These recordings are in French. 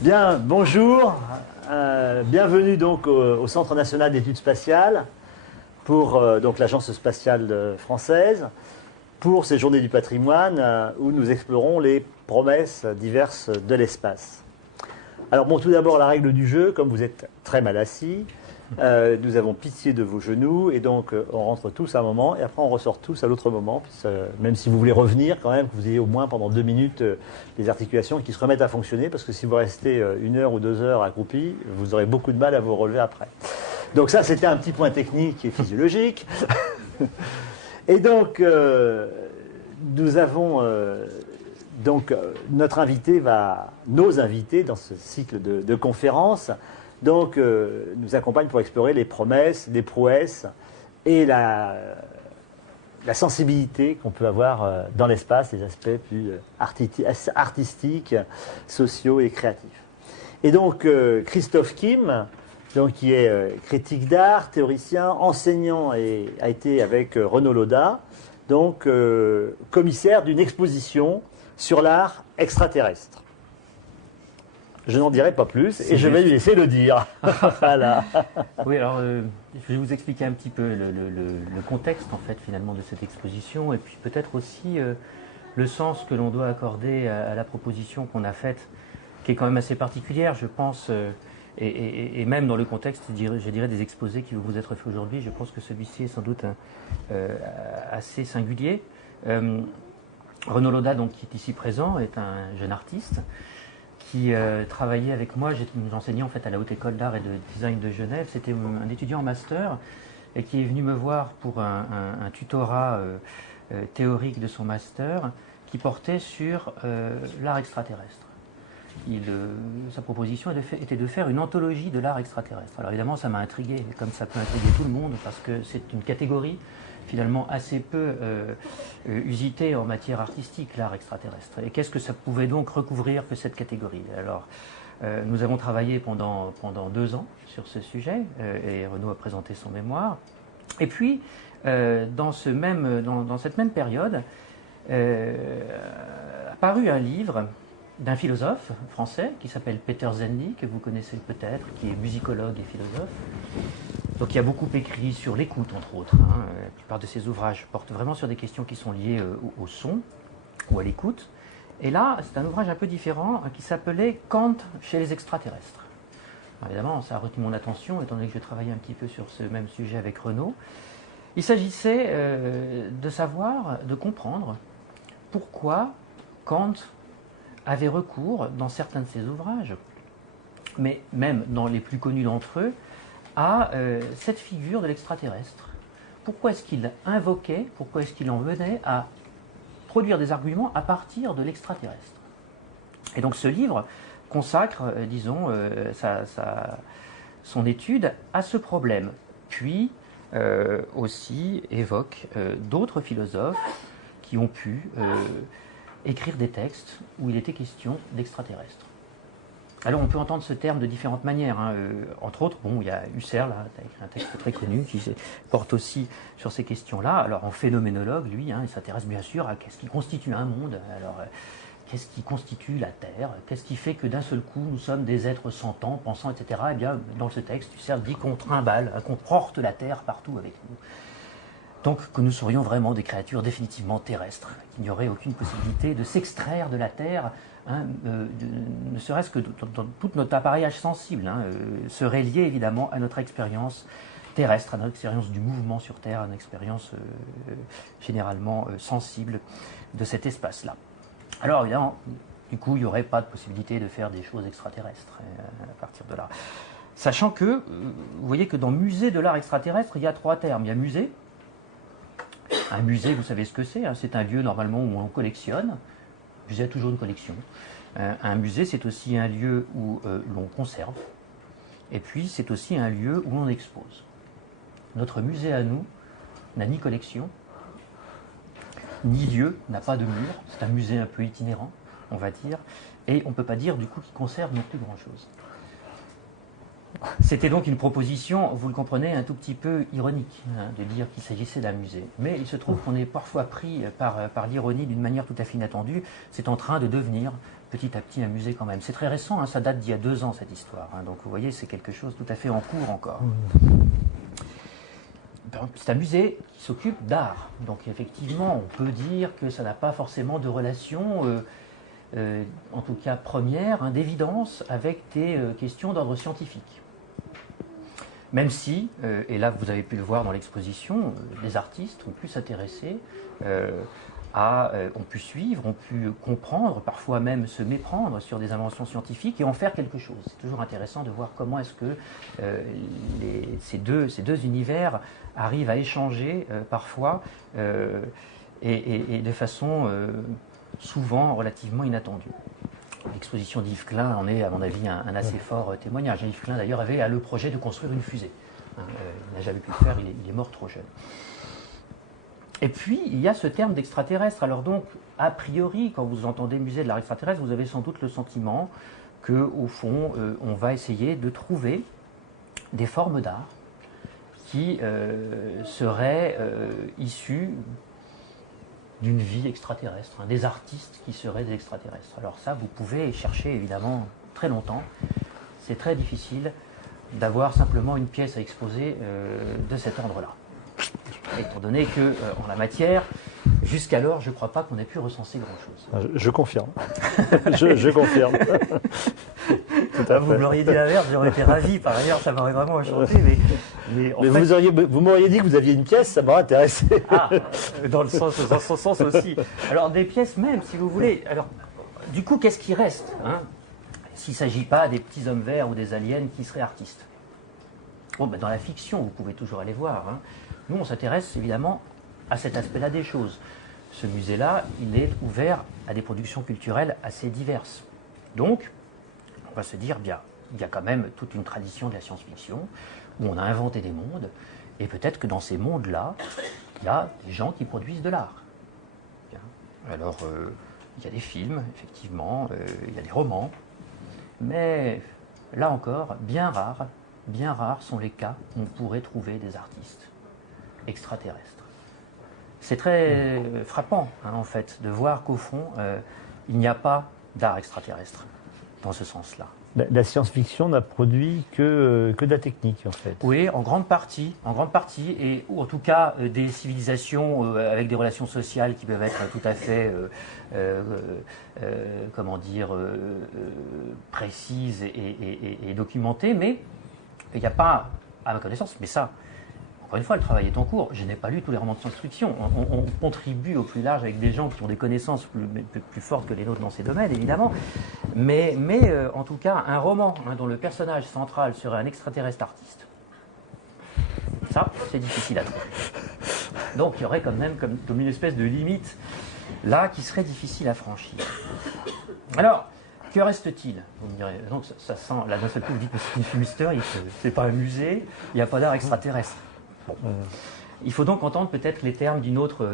Bien, bonjour, bienvenue donc au Centre national d'études spatiales pour donc l'Agence spatiale française pour ces journées du patrimoine où nous explorons les promesses diverses de l'espace. Alors bon, tout d'abord la règle du jeu, comme vous êtes très mal assis, nous avons pitié de vos genoux et donc on rentre tous à un moment et après on ressort tous à l'autre moment, même si vous voulez revenir quand même, que vous ayez au moins pendant 2 minutes les articulations qui se remettent à fonctionner parce que si vous restez 1 heure ou 2 heures accroupi, vous aurez beaucoup de mal à vous relever après. Donc ça c'était un petit point technique et physiologique. Et donc nous avons nos invités dans ce cycle de conférences donc, nous accompagnent pour explorer les promesses, les prouesses et la sensibilité qu'on peut avoir dans l'espace, les aspects plus artistiques, sociaux et créatifs. Et donc, Christophe Kim, donc, qui est critique d'art, théoricien, enseignant et a été avec Renaud Laudat, donc commissaire d'une exposition sur l'art extraterrestre. Je n'en dirai pas plus et je vais lui laisser le dire. Voilà. Oui, alors je vais vous expliquer un petit peu le contexte en fait finalement de cette exposition et puis peut-être aussi le sens que l'on doit accorder à la proposition qu'on a faite, qui est quand même assez particulière, je pense, et même dans le contexte, je dirais, des exposés qui vont vous être faits aujourd'hui, je pense que celui-ci est sans doute assez singulier. Renaud Laudat, donc, qui est ici présent, est un jeune artiste qui travaillait avec moi. J'enseignais en fait à la Haute École d'Art et de Design de Genève. C'était un étudiant en master et qui est venu me voir pour un tutorat théorique de son master qui portait sur l'art extraterrestre. Sa proposition était de faire une anthologie de l'art extraterrestre. Alors évidemment, ça m'a intrigué, comme ça peut intriguer tout le monde, parce que c'est une catégorie finalement assez peu usité en matière artistique, l'art extraterrestre. Et qu'est-ce que ça pouvait donc recouvrir que cette catégorie? Alors, nous avons travaillé pendant 2 ans sur ce sujet, et Renaud a présenté son mémoire. Et puis, dans cette même période, apparu un livre d'un philosophe français qui s'appelle Peter Zendy, que vous connaissez peut-être, qui est musicologue et philosophe. Donc il a beaucoup écrit sur l'écoute, entre autres. La plupart de ses ouvrages portent vraiment sur des questions qui sont liées au son ou à l'écoute. Et là, c'est un ouvrage un peu différent qui s'appelait Kant chez les extraterrestres. Alors, évidemment, ça a retenu mon attention, étant donné que je travaillais un petit peu sur ce même sujet avec Renaud. Il s'agissait de savoir, de comprendre pourquoi Kant avait recours, dans certains de ses ouvrages, mais même dans les plus connus d'entre eux, à cette figure de l'extraterrestre. Pourquoi est-ce qu'il invoquait, pourquoi est-ce qu'il en venait à produire des arguments à partir de l'extraterrestre? Et donc ce livre consacre, disons, son étude à ce problème, puis aussi évoque d'autres philosophes qui ont pu écrire des textes où il était question d'extraterrestres. Alors on peut entendre ce terme de différentes manières. Entre autres, il y a Husserl, là, qui a écrit un texte très connu qui porte aussi sur ces questions-là. Alors en phénoménologue, lui, il s'intéresse bien sûr à qu'est-ce qui constitue un monde. Alors qu'est-ce qui constitue la Terre? Qu'est-ce qui fait que d'un seul coup nous sommes des êtres sentants, pensants, etc. Eh bien, dans ce texte, Husserl dit qu'on trimballe, qu'on porte la Terre partout avec nous. Donc que nous serions vraiment des créatures définitivement terrestres, qu'il n'y aurait aucune possibilité de s'extraire de la Terre, ne serait-ce que dans tout notre appareillage sensible, serait lié évidemment à notre expérience terrestre, à notre expérience du mouvement sur Terre, à notre expérience généralement sensible de cet espace-là. Alors évidemment, du coup, il n'y aurait pas de possibilité de faire des choses extraterrestres à partir de là. Sachant que, vous voyez que dans musée de l'art extraterrestre, il y a 3 termes. Il y a musée. Un musée, vous savez ce que c'est, c'est un lieu normalement où on collectionne. Un musée a toujours une collection. Un musée, c'est aussi un lieu où l'on conserve. Et puis, c'est aussi un lieu où l'on expose. Notre musée à nous n'a ni collection, ni lieu, n'a pas de mur. C'est un musée un peu itinérant, on va dire. Et on ne peut pas dire, du coup, qu'il conserve non plus grand-chose. C'était donc une proposition, vous le comprenez, un tout petit peu ironique, de dire qu'il s'agissait d'un musée. Mais il se trouve qu'on est parfois pris par l'ironie d'une manière tout à fait inattendue. C'est en train de devenir petit à petit un musée quand même. C'est très récent, hein, ça date d'il y a 2 ans cette histoire. Hein, donc vous voyez, c'est quelque chose tout à fait en cours encore. C'est un musée qui s'occupe d'art. Donc effectivement, on peut dire que ça n'a pas forcément de relation, en tout cas première, hein, d'évidence, avec des questions d'ordre scientifique. Même si, et là vous avez pu le voir dans l'exposition, les artistes ont pu s'intéresser ont pu suivre, ont pu comprendre, parfois même se méprendre sur des inventions scientifiques et en faire quelque chose. C'est toujours intéressant de voir comment est-ce que ces deux univers arrivent à échanger parfois et de façon souvent relativement inattendue. L'exposition d'Yves Klein en est, à mon avis, un assez fort témoignage. Yves Klein, d'ailleurs, avait le projet de construire une fusée. Il n'a jamais pu le faire, il est mort trop jeune. Et puis, il y a ce terme d'extraterrestre. Alors donc, a priori, quand vous entendez musée de l'art extraterrestre, vous avez sans doute le sentiment qu'au fond, on va essayer de trouver des formes d'art qui seraient issues d'une vie extraterrestre, hein, des artistes qui seraient des extraterrestres. Alors ça, vous pouvez chercher évidemment très longtemps. C'est très difficile d'avoir simplement une pièce à exposer de cet ordre-là. Étant donné que, en la matière, jusqu'alors, je ne crois pas qu'on ait pu recenser grand-chose. Je confirme. je confirme. Vous m'auriez dit l'inverse, j'aurais été ravi. Par ailleurs, ça m'aurait vraiment enchanté. Mais vous m'auriez dit que vous aviez une pièce, ça m'aurait intéressé. Dans ce sens aussi. Alors, des pièces même, si vous voulez. Alors, du coup, qu'est-ce qui reste, hein, s'il ne s'agit pas des petits hommes verts ou des aliens qui seraient artistes? Bon, dans la fiction, vous pouvez toujours aller voir. Hein. Nous, on s'intéresse évidemment à cet aspect-là des choses. Ce musée-là, il est ouvert à des productions culturelles assez diverses. Donc, on va se dire, bien, il y a quand même toute une tradition de la science-fiction où on a inventé des mondes, et peut-être que dans ces mondes-là, il y a des gens qui produisent de l'art. Alors, il y a des films, effectivement, il y a des romans, mais là encore, bien rares sont les cas où on pourrait trouver des artistes extraterrestres. C'est très frappant, hein, en fait, de voir qu'au fond, il n'y a pas d'art extraterrestre dans ce sens-là. La science-fiction n'a produit que de la technique, en fait. Oui, en grande partie, ou en tout cas des civilisations avec des relations sociales qui peuvent être tout à fait, précises et documentées, mais il n'y a pas, à ma connaissance, mais ça, encore une fois, le travail est en cours. Je n'ai pas lu tous les romans de science-fiction. On contribue au plus large avec des gens qui ont des connaissances plus fortes que les nôtres dans ces domaines, évidemment. Mais en tout cas, un roman dont le personnage central serait un extraterrestre artiste, ça, c'est difficile à trouver. Donc, il y aurait quand même comme une espèce de limite là qui serait difficile à franchir. Alors, que reste-t-il? Vous me direz, donc ça sent, là d'un seul coup, vous dites que c'est une fumisterie, c'est pas un musée, il n'y a pas d'art extraterrestre. Bon. Il faut donc entendre peut-être les termes d'une autre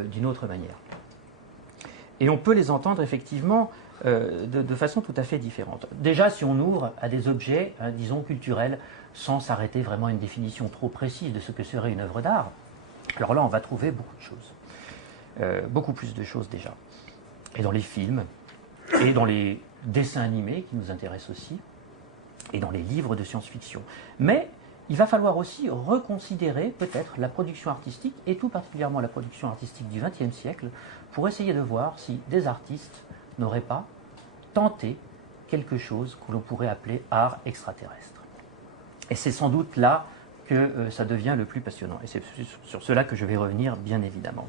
manière. Et on peut les entendre effectivement de façon tout à fait différente. Déjà, si on ouvre à des objets, disons, culturels, sans s'arrêter vraiment à une définition trop précise de ce que serait une œuvre d'art, alors là, on va trouver beaucoup de choses. Beaucoup plus de choses déjà. Et dans les films, et dans les dessins animés qui nous intéressent aussi, et dans les livres de science-fiction. Mais il va falloir aussi reconsidérer peut-être la production artistique, et tout particulièrement la production artistique du XXe siècle, pour essayer de voir si des artistes n'auraient pas tenté quelque chose que l'on pourrait appeler art extraterrestre. Et c'est sans doute là que ça devient le plus passionnant. Et c'est sur cela que je vais revenir, bien évidemment.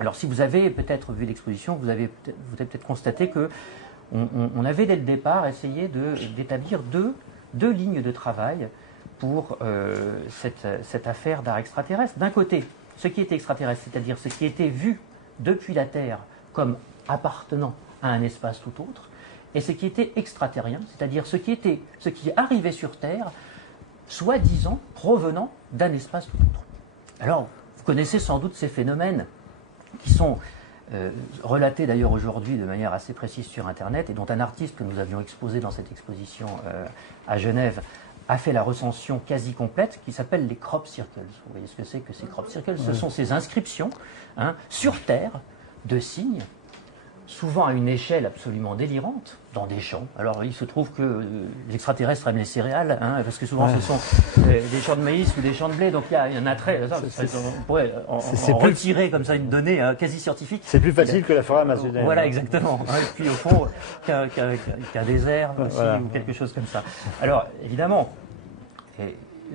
Alors si vous avez peut-être vu l'exposition, vous avez peut-être constaté que on avait dès le départ essayé d'établir deux lignes de travail pour cette affaire d'art extraterrestre. D'un côté, ce qui était extraterrestre, c'est-à-dire ce qui était vu depuis la Terre comme appartenant à un espace tout autre, et ce qui était extraterrien, c'est-à-dire ce qui arrivait sur Terre, soi-disant provenant d'un espace tout autre. Alors, vous connaissez sans doute ces phénomènes qui sont relatés d'ailleurs aujourd'hui de manière assez précise sur Internet, et dont un artiste que nous avions exposé dans cette exposition à Genève a fait la recension quasi complète, qui s'appelle les crop circles. Vous voyez ce que c'est que ces crop circles? Ce sont ces inscriptions sur Terre de signes souvent à une échelle absolument délirante, dans des champs. Alors il se trouve que les extraterrestres aiment les céréales, hein, parce que souvent ce sont des champs de maïs ou des champs de blé, donc il y a un attrait. On pourrait en retirer comme ça une donnée quasi scientifique. C'est plus facile que la forêt amazonienne. Voilà, exactement. Et puis au fond, qu'un désert aussi, voilà, ou quelque chose comme ça. Alors évidemment,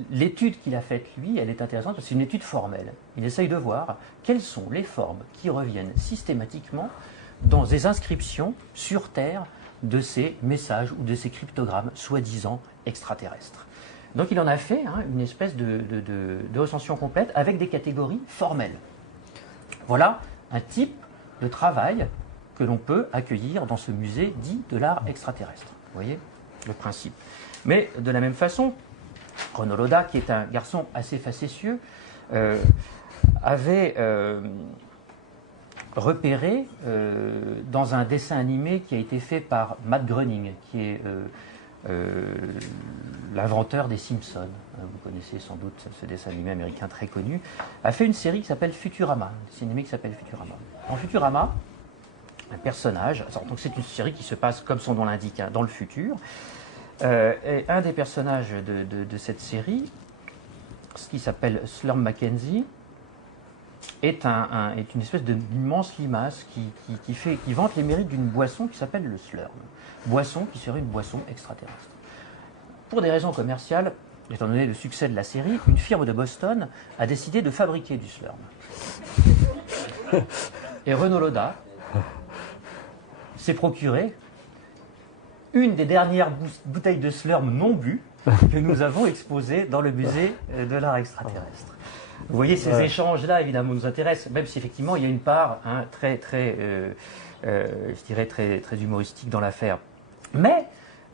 l'étude qu'il a faite, lui, elle est intéressante parce que c'est une étude formelle. Il essaye de voir quelles sont les formes qui reviennent systématiquement dans des inscriptions sur Terre de ces messages ou de ces cryptogrammes soi-disant extraterrestres. Donc il en a fait une espèce de recension complète avec des catégories formelles. Voilà un type de travail que l'on peut accueillir dans ce musée dit de l'art extraterrestre. Vous voyez le principe. Mais de la même façon, Renaud Loda, qui est un garçon assez facétieux, avait repéré dans un dessin animé qui a été fait par Matt Groening, qui est l'inventeur des Simpsons. Vous connaissez sans doute ce dessin animé américain très connu. A fait une série qui s'appelle Futurama, un dessin animé qui s'appelle Futurama. En Futurama, un personnage, donc c'est une série qui se passe, comme son nom l'indique, dans le futur. Et un des personnages de cette série, ce qui s'appelle Slurm Mackenzie, est une espèce d'immense limace qui vante les mérites d'une boisson qui s'appelle le Slurm. Boisson qui serait une boisson extraterrestre. Pour des raisons commerciales, étant donné le succès de la série, une firme de Boston a décidé de fabriquer du Slurm. Et Renaud Loda s'est procuré une des dernières bouteilles de Slurm non bues que nous avons exposées dans le musée de l'art extraterrestre. Vous voyez, ces échanges-là, évidemment, nous intéressent, même si effectivement il y a une part je dirais très humoristique dans l'affaire. Mais,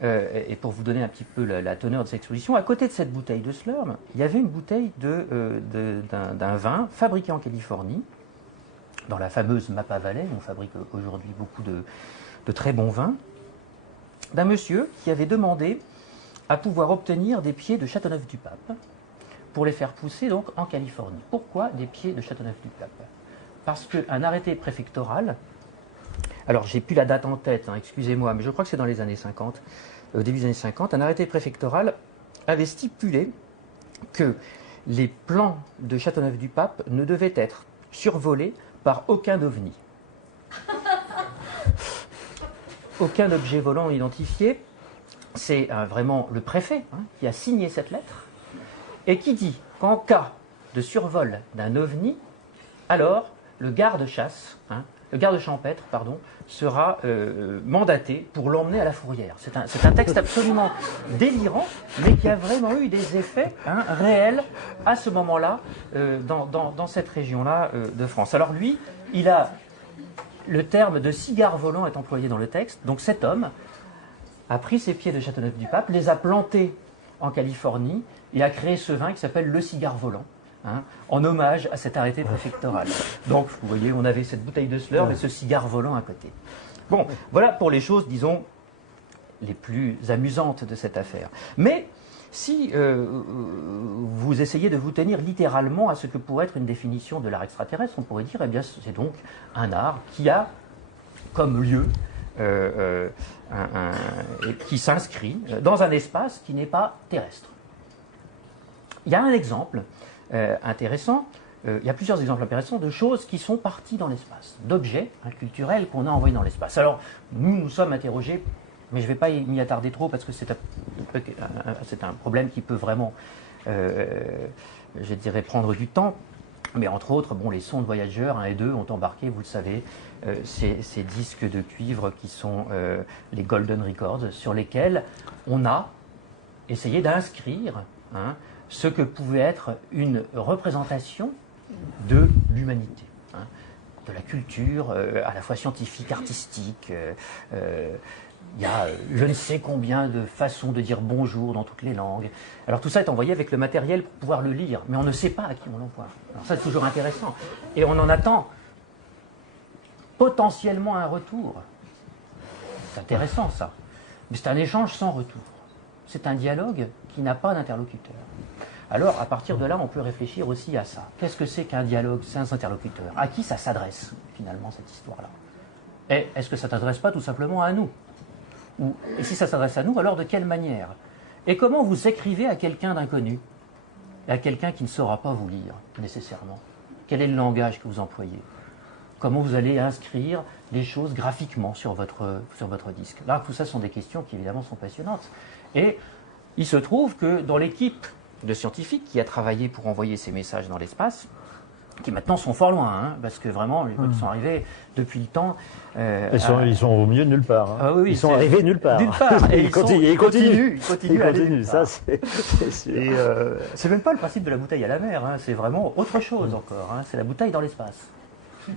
et pour vous donner un petit peu la teneur de cette exposition, à côté de cette bouteille de Slurm, il y avait une bouteille d'un vin fabriqué en Californie, dans la fameuse Napa Valley, où on fabrique aujourd'hui beaucoup de très bons vins, d'un monsieur qui avait demandé à pouvoir obtenir des pieds de Châteauneuf-du-Pape pour les faire pousser donc en Californie. Pourquoi des pieds de Châteauneuf-du-Pape? Parce qu'un arrêté préfectoral, alors j'ai plus la date en tête, excusez-moi, mais je crois que c'est dans les années 50, au début des années 50, un arrêté préfectoral avait stipulé que les plans de Châteauneuf-du-Pape ne devaient être survolés par aucun ovni. Aucun objet volant identifié. C'est vraiment le préfet qui a signé cette lettre et qui dit qu'en cas de survol d'un ovni, alors le garde-chasse, le garde champêtre, sera mandaté pour l'emmener à la fourrière. C'est un texte absolument délirant, mais qui a vraiment eu des effets réels à ce moment-là dans cette région-là de France. Alors lui, le terme de cigare volant est employé dans le texte. Donc cet homme a pris ses pieds de Châteauneuf-du-Pape, les a plantés en Californie et a créé ce vin qui s'appelle le cigare volant, en hommage à cet arrêté préfectoral. Donc vous voyez, on avait cette bouteille de Slurm et ce cigare volant à côté. Bon, voilà pour les choses, disons, les plus amusantes de cette affaire. Mais si vous essayez de vous tenir littéralement à ce que pourrait être une définition de l'art extraterrestre, on pourrait dire, eh bien, c'est donc un art qui a comme lieu, qui s'inscrit dans un espace qui n'est pas terrestre. Il y a un exemple intéressant, il y a plusieurs exemples intéressants de choses qui sont parties dans l'espace, d'objets culturels qu'on a envoyés dans l'espace. Alors, nous sommes interrogés, mais je ne vais pas m'y attarder trop parce que c'est un problème qui peut vraiment, je dirais, prendre du temps. Mais entre autres, les sondes Voyager 1 et 2 ont embarqué, vous le savez, ces disques de cuivre qui sont les Golden Records, sur lesquels on a essayé d'inscrire ce que pouvait être une représentation de l'humanité, de la culture à la fois scientifique, artistique. Il y a je ne sais combien de façons de dire bonjour dans toutes les langues. Alors tout ça est envoyé avec le matériel pour pouvoir le lire, mais on ne sait pas à qui on l'envoie. Alors ça, c'est toujours intéressant. Et on en attend potentiellement un retour. C'est intéressant, ça. Mais c'est un échange sans retour. C'est un dialogue qui n'a pas d'interlocuteur. Alors, à partir de là, on peut réfléchir aussi à ça. Qu'est-ce que c'est qu'un dialogue sans interlocuteur? À qui ça s'adresse, finalement, cette histoire-là? Et est-ce que ça ne s'adresse pas tout simplement à nous? Et si ça s'adresse à nous, alors de quelle manière? Et comment vous écrivez à quelqu'un d'inconnu? À quelqu'un qui ne saura pas vous lire, nécessairement? Quel est le langage que vous employez? Comment vous allez inscrire les choses graphiquement sur votre disque? Là, tout ça sont des questions qui, évidemment, sont passionnantes. Et il se trouve que dans l'équipe de scientifiques qui a travaillé pour envoyer ces messages dans l'espace, qui maintenant sont fort loin, hein, parce que vraiment, ils sont arrivés depuis le temps. Ils sont au milieu de nulle part. Hein. Ah oui, ils sont arrivés nulle part. Nulle part. Et ils continuent. Ils continuent. Ça, c'est sûr. Et c'est même pas le principe de la bouteille à la mer, hein, c'est vraiment autre chose encore. Hein, c'est la bouteille dans l'espace.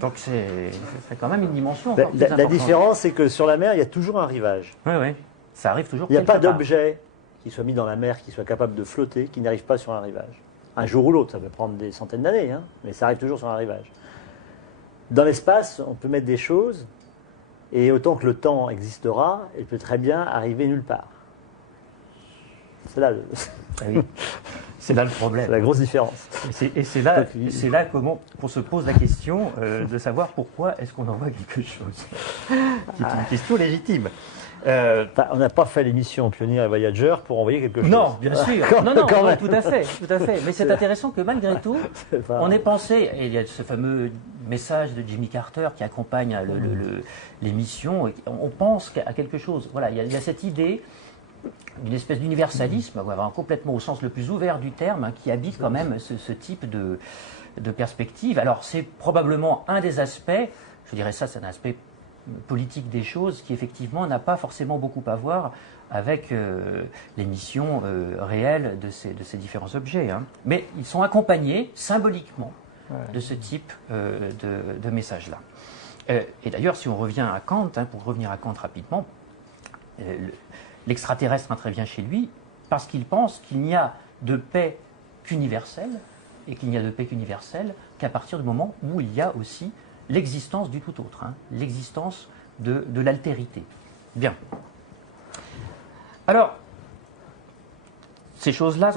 Donc c'est quand même une dimension encore plus la importante. différence, c'est que sur la mer, il y a toujours un rivage. Oui, oui. Ça arrive toujours. Il n'y a pas d'objet qui soit mis dans la mer, qui soit capable de flotter, qui n'arrive pas sur un rivage. Un jour ou l'autre, ça peut prendre des centaines d'années, hein, mais ça arrive toujours sur un rivage. Dans l'espace, on peut mettre des choses, et autant que le temps existera, il peut très bien arriver nulle part. C'est là, oui. C'est là le problème. C'est la grosse différence. Et c'est là qu'on se pose la question de savoir pourquoi est-ce qu'on envoie quelque chose. Qui est une question légitime. On n'a pas fait l'émission Pionnier et Voyageur pour envoyer quelque chose. Non, bien sûr. Non, tout à fait. Mais c'est intéressant que malgré tout, on ait pensé, et il y a ce fameux message de Jimmy Carter qui accompagne l'émission, on pense à quelque chose. Voilà, il y a cette idée d'une espèce d'universalisme, complètement au sens le plus ouvert du terme, hein, qui habite quand même ce type de perspective. Alors c'est probablement un des aspects, je dirais ça, c'est un aspect politique des choses qui effectivement n'a pas forcément beaucoup à voir avec les missions réelles de ces différents objets. Hein. Mais ils sont accompagnés symboliquement de ce type de message-là. Et d'ailleurs, si on revient à Kant, hein, pour revenir à Kant rapidement, l'extraterrestre intervient chez lui parce qu'il pense qu'il n'y a de paix qu'universelle, et qu'il n'y a de paix qu'universelle qu'à partir du moment où il y a aussi l'existence du tout autre, hein, l'existence de l'altérité. Bien. Alors, ces choses-là,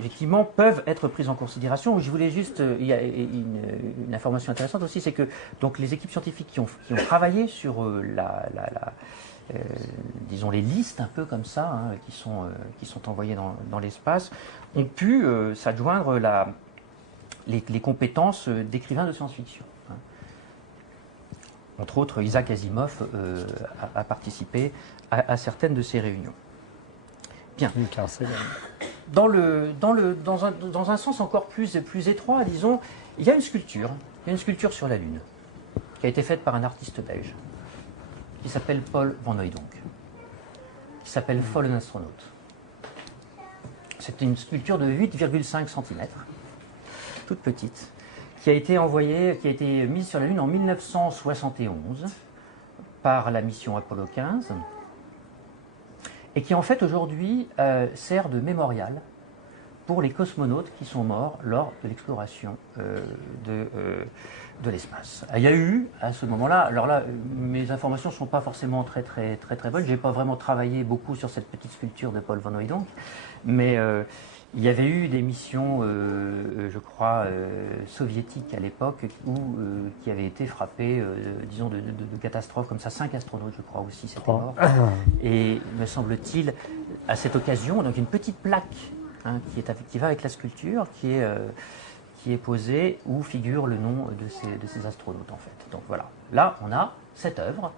effectivement, peuvent être prises en considération. Je voulais juste, il y a une information intéressante aussi, c'est que donc, les équipes scientifiques qui ont travaillé sur disons les listes un peu comme ça, hein, qui sont envoyées dans l'espace, ont pu s'adjoindre les compétences d'écrivains de science-fiction. Hein. Entre autres, Isaac Asimov a participé à certaines de ces réunions. Bien. Dans un sens encore plus étroit, disons, il y a une sculpture sur la Lune, qui a été faite par un artiste belge, qui s'appelle Paul Van Hooijdonk, qui s'appelle Fallen Astronaut. C'est une sculpture de 8,5 cm, toute petite, qui a été mise sur la Lune en 1971 par la mission Apollo 15, et qui en fait aujourd'hui sert de mémorial pour les cosmonautes qui sont morts lors de l'exploration de l'espace. Il y a eu, à ce moment-là, alors là, mes informations ne sont pas forcément très bonnes, je n'ai pas vraiment travaillé beaucoup sur cette petite sculpture de Paul Van Hooijdonk, mais il y avait eu des missions, je crois, soviétiques à l'époque, qui avaient été frappées, disons, de catastrophes comme ça. 5 astronautes, je crois, aussi, s'étaient morts. Et, me semble-t-il, à cette occasion, donc une petite plaque, hein, qui va avec la sculpture, qui est posée, où figure le nom de ces astronautes, en fait. Donc voilà, là, on a cette œuvre,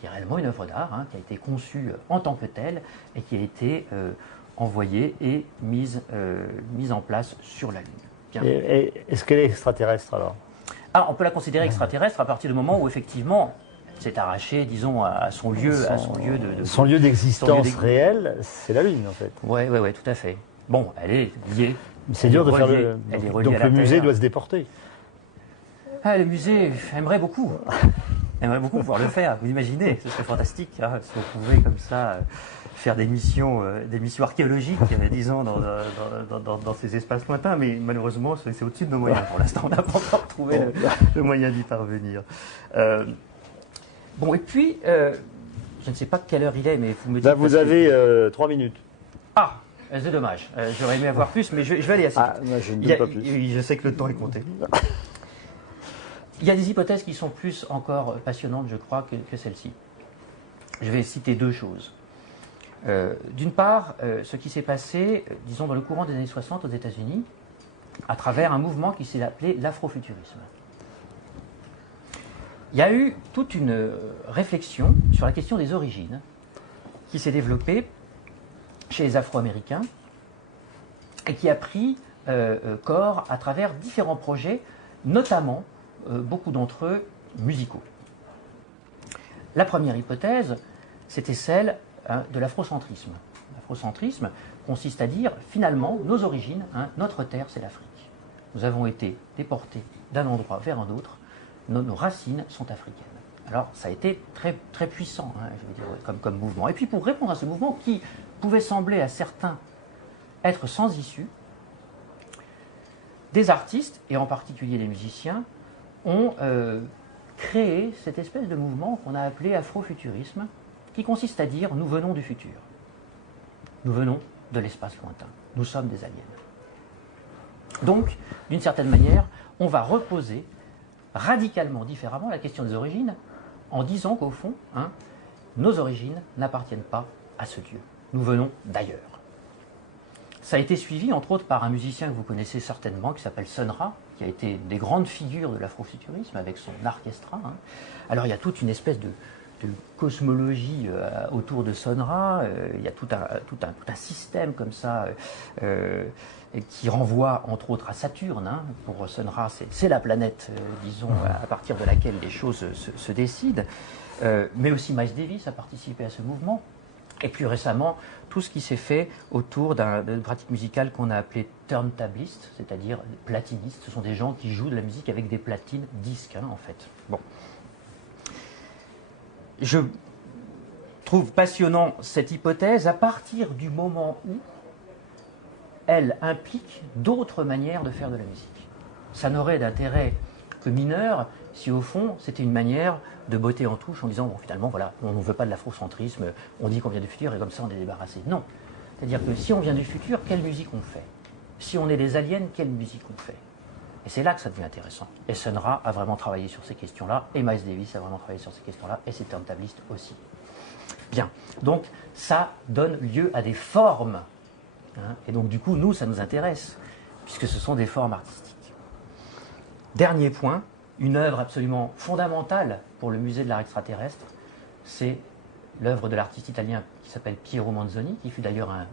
qui est réellement une œuvre d'art, hein, qui a été conçue en tant que telle, et qui a été envoyée et mise en place sur la Lune. Bien. Et est-ce qu'elle est extraterrestre, alors? Ah, on peut la considérer extraterrestre à partir du moment où, effectivement, c'est arraché, disons, à son lieu, son lieu d'existence réel, c'est la Lune, en fait. Oui, tout à fait. Bon, elle est liée. C'est dur de faire donc le musée doit se déporter. Ah, le musée aimerait beaucoup pouvoir le faire. Vous imaginez, ce serait fantastique, hein, si on pouvait comme ça faire des missions archéologiques, disons, dans ces espaces lointains. Mais malheureusement, c'est au-dessus de nos moyens. Pour l'instant, on n'a pas encore trouvé le moyen d'y parvenir. Bon, et puis, je ne sais pas quelle heure il est, mais vous me dites... Là, vous avez 3 minutes. Ah, c'est dommage. J'aurais aimé avoir plus, mais je vais aller assez vite. Moi, je ne dis pas plus. Je sais que le temps est compté. Il y a des hypothèses qui sont plus encore passionnantes, je crois, que celle-ci. Je vais citer deux choses. D'une part, ce qui s'est passé, disons, dans le courant des années 60 aux États-Unis, à travers un mouvement qui s'est appelé l'afrofuturisme. Il y a eu toute une réflexion sur la question des origines qui s'est développée chez les Afro-Américains et qui a pris corps à travers différents projets, notamment, beaucoup d'entre eux, musicaux. La première hypothèse, c'était celle de l'afrocentrisme. L'afrocentrisme consiste à dire, finalement, nos origines, notre terre, c'est l'Afrique. Nous avons été déportés d'un endroit vers un autre, nos racines sont africaines. Alors, ça a été très, très puissant, je veux dire, comme mouvement. Et puis, pour répondre à ce mouvement qui pouvait sembler à certains être sans issue, des artistes, et en particulier des musiciens, ont créé cette espèce de mouvement qu'on a appelé afrofuturisme, qui consiste à dire nous venons du futur. Nous venons de l'espace lointain. Nous sommes des aliens. Donc, d'une certaine manière, on va reposer radicalement différemment la question des origines en disant qu'au fond, nos origines n'appartiennent pas à ce Dieu. Nous venons d'ailleurs. Ça a été suivi, entre autres, par un musicien que vous connaissez certainement, qui s'appelle Sun Ra, qui a été des grandes figures de l'afrofuturisme avec son orchestra. Alors, il y a toute une espèce de cosmologie autour de Sun Ra. Il y a tout un système comme ça qui renvoie, entre autres, à Saturne. Pour Sun Ra, c'est la planète, disons, à partir de laquelle les choses se décident. Mais aussi Miles Davis a participé à ce mouvement. Et plus récemment, tout ce qui s'est fait autour d'une pratique musicale qu'on a appelée turntabliste, c'est-à-dire platiniste. Ce sont des gens qui jouent de la musique avec des platines disques, en fait. Bon. Je trouve passionnant cette hypothèse à partir du moment où elle implique d'autres manières de faire de la musique. Ça n'aurait d'intérêt que mineur si au fond c'était une manière de botter en touche en disant bon finalement voilà, on ne veut pas de l'afrocentrisme, on dit qu'on vient du futur et comme ça on est débarrassé. Non. C'est-à-dire que si on vient du futur, quelle musique on fait? Si on est des aliens, quelle musique on fait? Et c'est là que ça devient intéressant. Et Sun Ra a vraiment travaillé sur ces questions-là, et Miles Davis a vraiment travaillé sur ces questions-là, et ses turntablistes aussi. Bien, donc ça donne lieu à des formes. Et donc du coup, nous, ça nous intéresse, puisque ce sont des formes artistiques. Dernier point, une œuvre absolument fondamentale pour le musée de l'art extraterrestre, c'est l'œuvre de l'artiste italien qui s'appelle Piero Manzoni, qui fut d'ailleurs un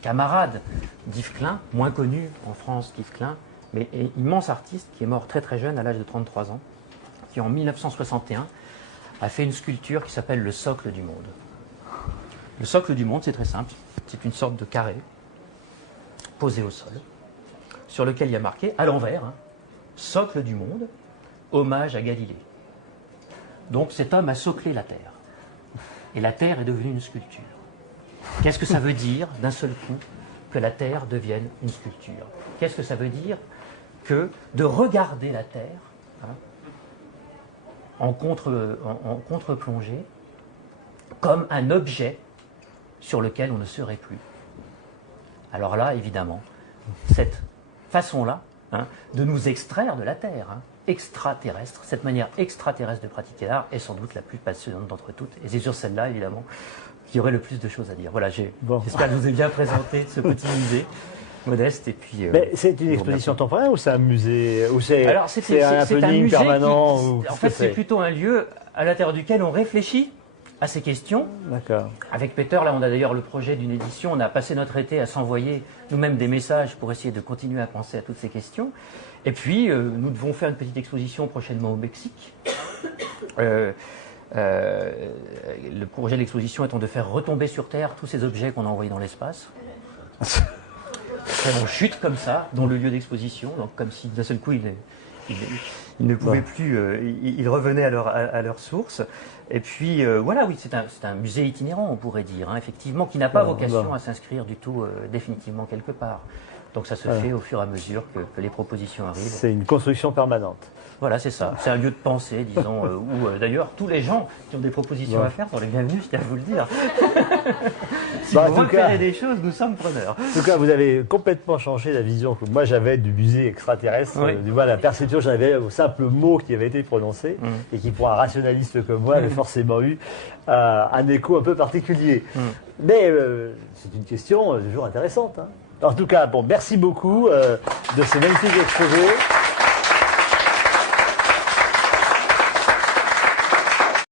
camarade d'Yves Klein, moins connu en France qu'Yves Klein, mais immense artiste qui est mort très très jeune, à l'âge de 33 ans, qui en 1961 a fait une sculpture qui s'appelle le socle du monde. Le socle du monde, c'est très simple, c'est une sorte de carré posé au sol, sur lequel il y a marqué, à l'envers, socle du monde, hommage à Galilée. Donc cet homme a soclé la Terre, et la Terre est devenue une sculpture. Qu'est-ce que ça veut dire, d'un seul coup, que la Terre devienne une sculpture? Qu'est-ce que ça veut dire que de regarder la Terre en contre-plongée comme un objet sur lequel on ne serait plus? Alors là, évidemment, cette façon-là de nous extraire de la Terre, extraterrestre, cette manière extraterrestre de pratiquer l'art est sans doute la plus passionnante d'entre toutes. Et c'est sur celle-là, évidemment, qu'il y aurait le plus de choses à dire. Voilà, j'espère que je vous ai bien présenté ce petit musée modeste. Et puis, mais c'est une exposition temporaire ou c'est un musée ou c'est un happening musée permanent en fait, c'est plutôt un lieu à l'intérieur duquel on réfléchit à ces questions. D'accord. Avec Peter, là, on a d'ailleurs le projet d'une édition. On a passé notre été à s'envoyer nous-mêmes des messages pour essayer de continuer à penser à toutes ces questions. Et puis, nous devons faire une petite exposition prochainement au Mexique. Le projet de l'exposition étant de faire retomber sur Terre tous ces objets qu'on a envoyés dans l'espace. On chute comme ça, dans le lieu d'exposition, donc comme si d'un seul coup ils ne pouvaient plus, ils revenaient à leur source. Et puis voilà, oui, c'est un musée itinérant, on pourrait dire, effectivement, qui n'a pas vocation à s'inscrire du tout définitivement quelque part. Donc ça se fait au fur et à mesure que les propositions arrivent. C'est une construction permanente. Voilà, c'est ça. C'est un lieu de pensée, disons, où d'ailleurs tous les gens qui ont des propositions à faire sont les bienvenus, je tiens à vous le dire. Si Bah, en vous tout repérez cas- des choses, nous sommes preneurs. En tout cas, vous avez complètement changé la vision que moi j'avais du musée extraterrestre. Oui. Du moins, la perception que j'en avais au simple mot qui avait été prononcé et qui, pour un rationaliste comme moi, avait forcément eu un écho un peu particulier. Mais c'est une question toujours intéressante. Hein. En tout cas, bon, merci beaucoup de ce magnifique exposé.